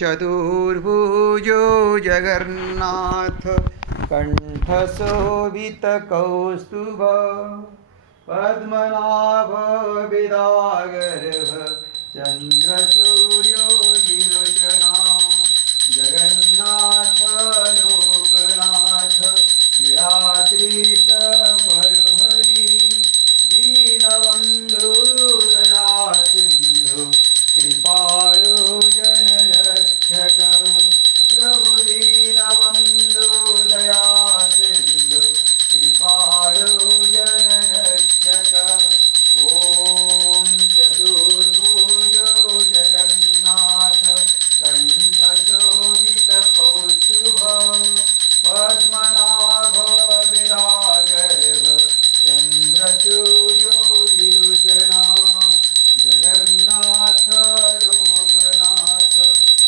चतुर्भुजो जगन्नाथ कंठशोभितकौस्तुभ पद्मनाभ विदागर्भ चन्द्रसूर्यो विलोचना जगन्नाथ लोकनाथ नीलाद्रिश परहरि दीनबन्धु दया सिन्धु कृपाळु जनरक्षक प्रभु दीनबन्धु दया सिन्धु कृपाळु जनरक्षक ॐ चतुर्भुजो जगन्नाथ कंठशोभितकौस्तुभ पद्मनाभ विरागर्भ चन्द्रसूर्यो विलोचना जगन्नाथ लोकनाथ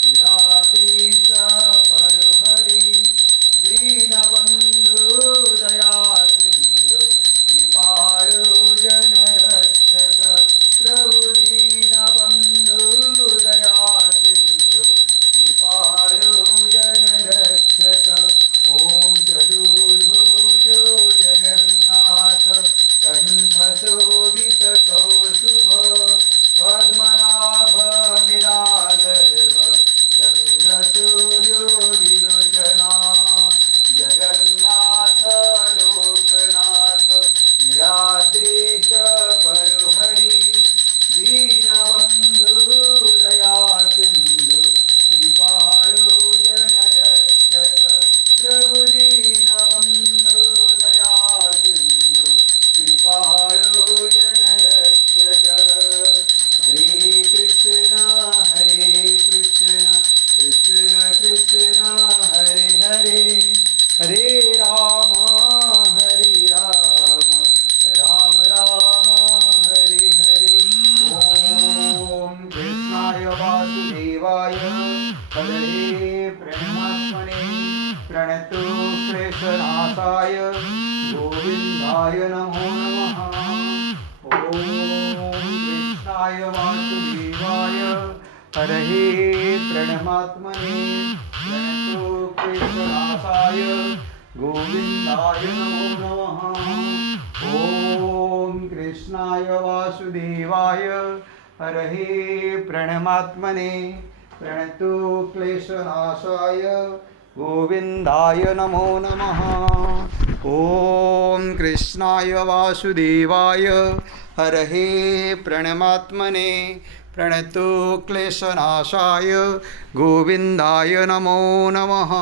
नीलाद्रिश परहरि दीनबन्धु दया सिन्धु कृपाळु जनरक्षक प्रभु दीनबन्धु दया सिन्धु कृपाळु जनरक्षक ॐ चतुर्भुजो जगन्नाथ कंठशोभितकौस्तुभ पद्मनाभ विरागर्भ चन्द्रसूर्यो विलोचना जगन्नाथ लोकनाथ नीलाद्रिश परहरि दीनबन्धु दया सिन्धु कृपाळु जनरक्षक प्रभु दीनबन्धु दया सिन्धु कृपाळु जनरक्षक हरे कृष्ण कृष्ण कृष्ण हरे हरे हरे राम राम राम हरे हरे ॐ कृष्णाय वासुदेवाय हरे प्रणमात्मने प्रणतो क्लेशनाशाय गोविन्दाय नमो नमः ॐ कृष्णाय वासुदेवाय हरे प्रणमात्मने प्रणतो क्लेशनाशाय गोविन्दाय नमो नमः ॐ कृष्णाय वासुदेवाय हरे प्रणमात्मने प्रणतो क्लेशनाशाय गोविन्दाय नमो नमः ॐ कृष्णाय वासुदेवाय हरे प्रणमात्मने प्रणतो क्लेशनाशाय गोविन्दाय नमो नमः।